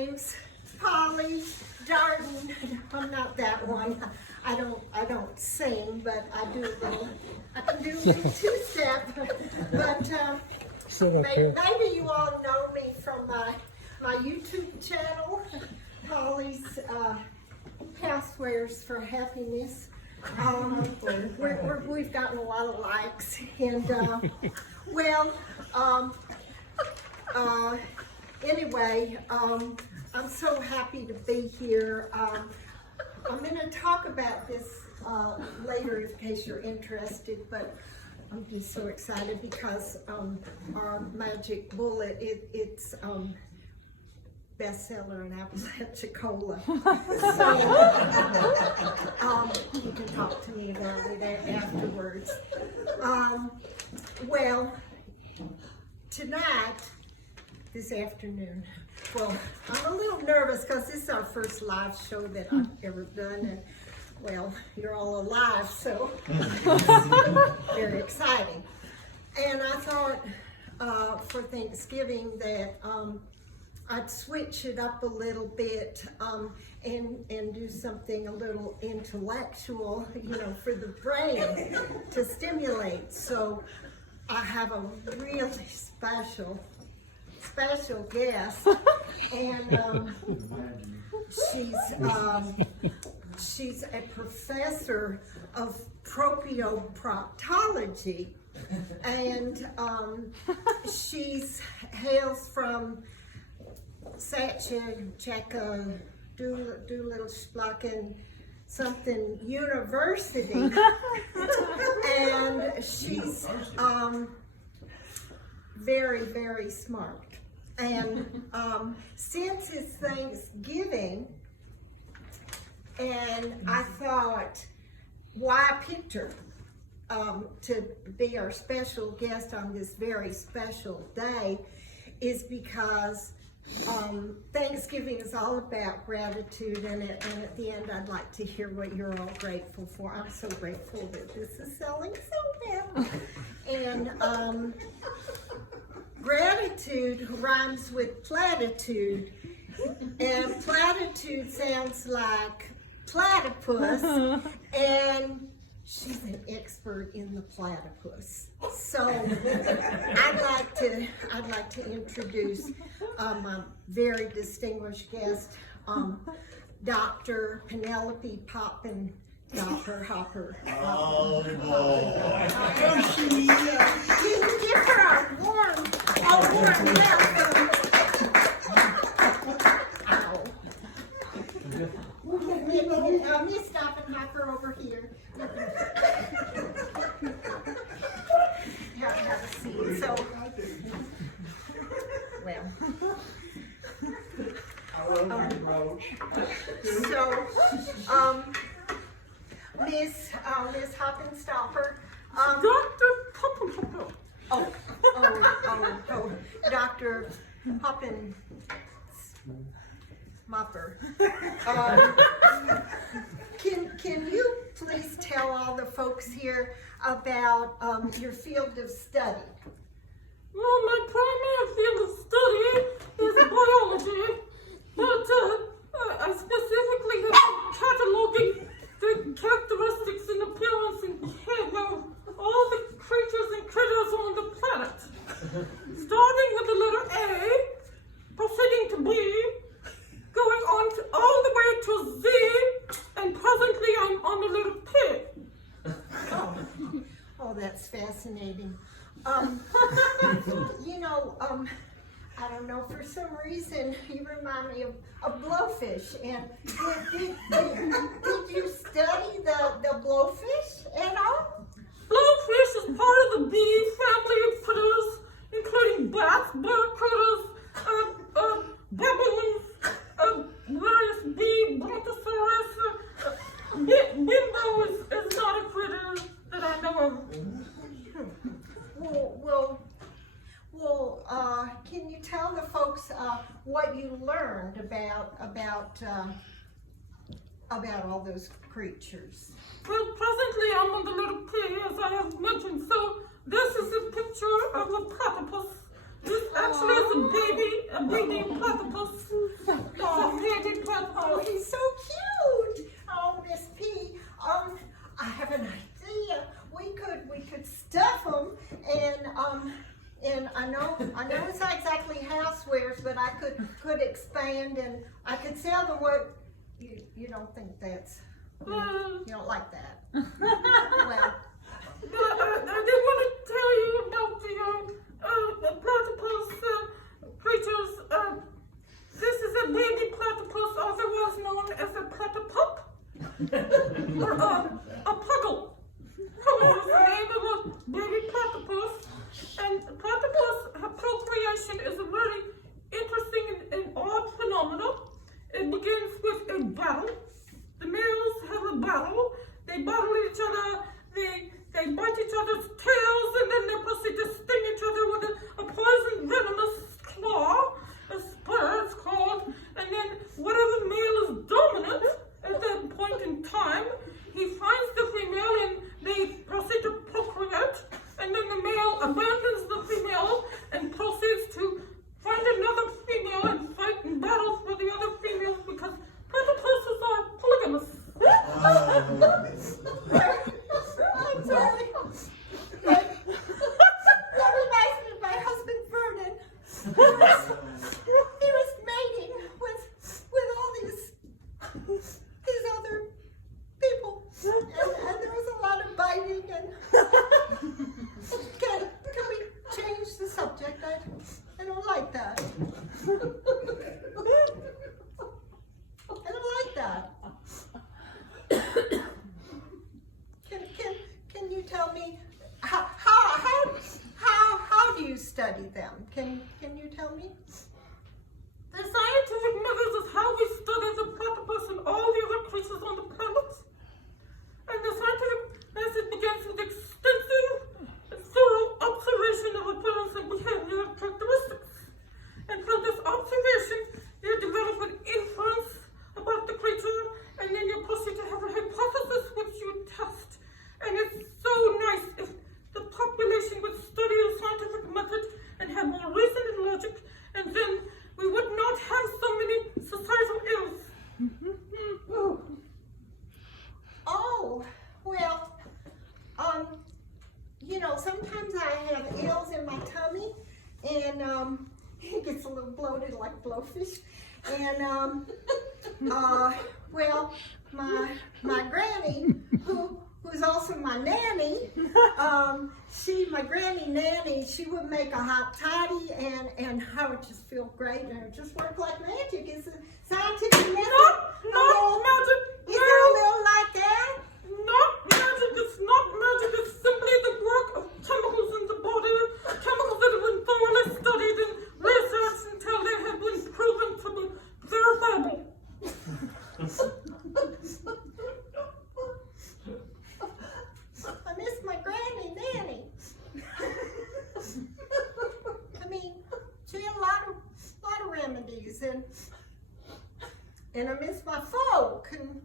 name's Polly Darden. I'm not that one. I don't sing, but I can do a little two-step. But maybe you all know me from my YouTube channel, Polly's Housewares for Happiness. We've gotten a lot of likes, and anyway, I'm so happy to be here. I'm going to talk about this later in case you're interested, but I'm just so excited because our magic bullet, it's bestseller in Apalachicola. So you can talk to me about it afterwards. Well, tonight, this afternoon, well, I'm a little nervous because this is our first live show that I've ever done, and well, you're all alive, so very exciting. And I thought for Thanksgiving that I'd switch it up a little bit and do something a little intellectual, for the brain to stimulate. So I have a really special guest, and she's a professor of propioproctology, and she's hails from Czechia, Doolittle something University, and she's very, very smart. And since it's Thanksgiving, and I thought, why I picked her to be our special guest on this very special day is because Thanksgiving is all about gratitude, and at the end I'd like to hear what you're all grateful for. I'm so grateful that this is selling so well. And gratitude rhymes with platitude, and platitude sounds like platypus, and she's an expert in the platypus. So I'd like to introduce my very distinguished guest, Dr. Pennelope Poppenhopper. Oh boy! Can you give her a warm welcome? Ow. Miss Poppenhopper over here. Have a seat. So, well. Miss Hoppenstopper. Dr. Poppenhopper. Dr. Poppenhopper. Can you please tell all the folks here about your field of study? Well, my primary field of study is biology, but I specifically have cataloging the characteristics and appearance and behavior of all the creatures and critters on the planet. Starting with the letter A, proceeding to B, going on to all the way to Z, and presently I'm on the letter P. Oh, that's fascinating. I don't know, for some reason you remind me of a blowfish. And did you study the blowfish at all? Blowfish is part of the bee family of critters, including bats, bird critters, baboons, various bee brontosaurus. Bimbo is not a critter that I know of. Well, can you tell the folks what you learned about all those creatures? Well, presently I'm on the letter P, as I have mentioned. So this is a picture of a platypus. This actually is a baby platypus. It's a baby platypus. Oh, he's so cute. Oh, Miss P. I have an idea. We could stuff him, and I know it's not exactly housewares, but I could expand, and I could sell them. What you don't think that's you don't like that? Well. I did want to tell you about the platypus creatures. This is a baby platypus, otherwise known as a platypup, or a puggle. Puggle is the name of a baby platypus, and platypus procreation is a very interesting and odd phenomenon. It begins with a battle. The males have a battle. They battle each other. They bite each other's tails, and then they proceed to sting each other with a poison venomous claw, a spur it's called, and then whatever male is dominant at that point in time, he finds the female and they proceed to procreate, and then the male abandons the female and proceeds to find another female and fight in battles for the other females because platypuses are polygamous. I'm sorry. That reminds me of my husband Vernon. He was mating with all these other people, and there was a lot of biting. And can we change the subject? I don't like that. I don't like that. Can you tell me how do you study them? Can you tell me? The scientific methods is how we study the platypus and all the other creatures on the planet. And the scientific method begins with extensive and thorough observation of appearance and behavior characteristics. And from this observation, you develop an inference about the creature, and then you proceed to have a hypothesis which you test. And it's so nice if the population would study the scientific method and have more reason and logic, and then we would not have so many societal ills. Oh, well, sometimes I have ills in my tummy, and it gets a little bloated like blowfish, and well, my granny, who's also my nanny, my granny nanny, she would make a hot toddy, and I would just feel great, and it would just work like magic. It's a scientific method. Not magic. Is it a little like that? Not magic. It's not magic. It's simply the work of chemicals in the body, chemicals that have been thoroughly studied and researched until they have been proven to be verifiable. I miss my granny nanny. I mean, she had a lot of remedies, and I miss my folk, and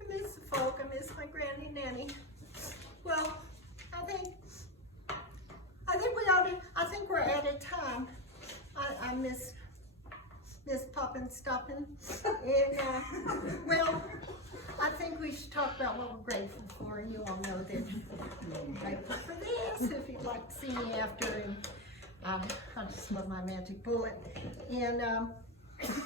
I miss the folk. I miss my granny nanny. Well, I think we're out of time. I miss poppin' stoppin', and well, I think we should talk about what we're grateful for, and you all know that I'm grateful for this. If you'd like to see me after, and I just love my magic bullet, and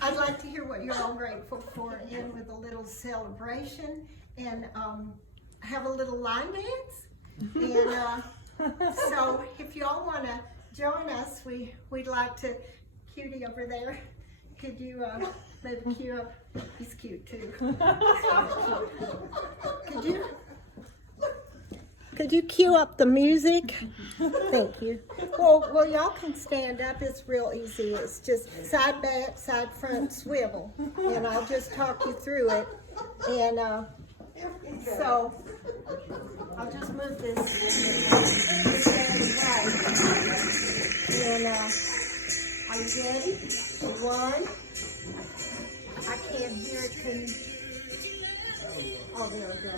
I'd like to hear what you're all grateful for, and with a little celebration, and have a little line dance, and so if y'all want to join us, we'd like to. Cutie over there, could you maybe cue up? He's cute too. Could you cue up the music? Thank you. Well, y'all can stand up. It's real easy. It's just side back, side front, swivel, and I'll just talk you through it. And so I'll just move this. And are you ready? 1. I can't hear it. Oh, there we go.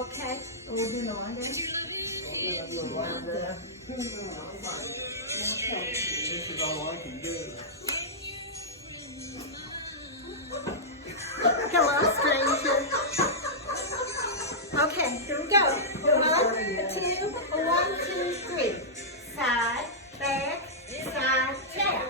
Okay. We'll do the line dance. This is all I can do. Hello, stranger. Okay, here we go. 1, 2, 3. Side, back, side, tap.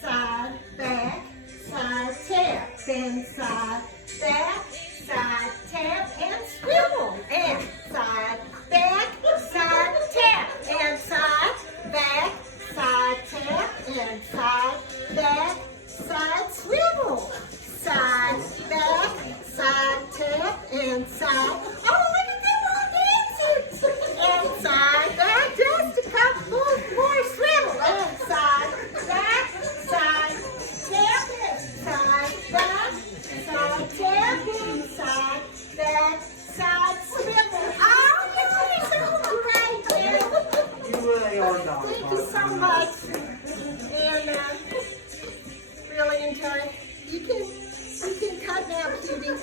Side, back, side, tap. Then side, back, side, tap, and swivel. And side, back, side, tap. And side, back, side, tap. And side, back, side, swivel. Side, back, side, tap, and side. Oh, look at them all dancing. And side, back, just a couple more swivel. And side, back, side, tap, and side, back, side, tap, and side, back, side, swivel. Oh, you are so great, man. You really are not. Thank you so much. And really enjoy it. You can cut now, cutie.